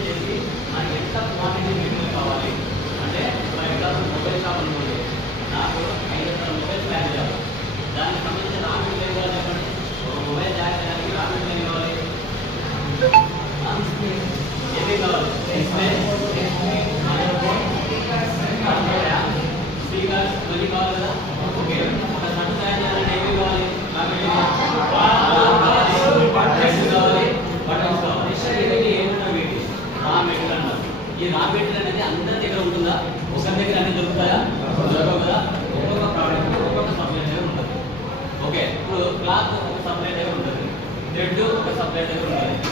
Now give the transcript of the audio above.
Analysis చేసి మనకి ఎంత క్వాంటిటీ మెటీరియల్ కావాలి అంటే ఫర్ ఎగ్జాంపుల్ మొబైల్ షాప్ అనుకోండి, నాకు 500 మొబైల్ ప్లాన్ చేయాలి. దానికి సంబంధించిన రా మెటీరియల్ కావాలి చెప్పండి. ఒక మొబైల్ తయారు చేయడానికి రా మెటీరియల్ కావాలి, ఏమేమి కావాలి? స్పీకర్స్ ఇవన్నీ కావాలి కదా. ఓకే, ఒక షర్ట్ తయారు చేయాలంటే ఏమేమి కావాలి? రా మెటీరియల్ కావాలి, బటన్స్ కావాలి. ఇవన్నీ ఏముంటారు? వీటి రా మెటీరియల్ అన్నారు. ఈ రా మెటీరియల్ అనేది అందరి దగ్గర ఉంటుందా? ఒకరి దగ్గర అన్ని దొరుకుతాయా? దొరకవు కదా. ఒక్కొక్క ప్రోడక్ట్ ఒక్కొక్క సప్లై దగ్గర ఉంటుంది. ఓకే, ఇప్పుడు క్లాత్ ఒక సప్లై దగ్గర ఉంటుంది, థ్రెడ్ ఒక సప్లై దగ్గర ఉంటుంది.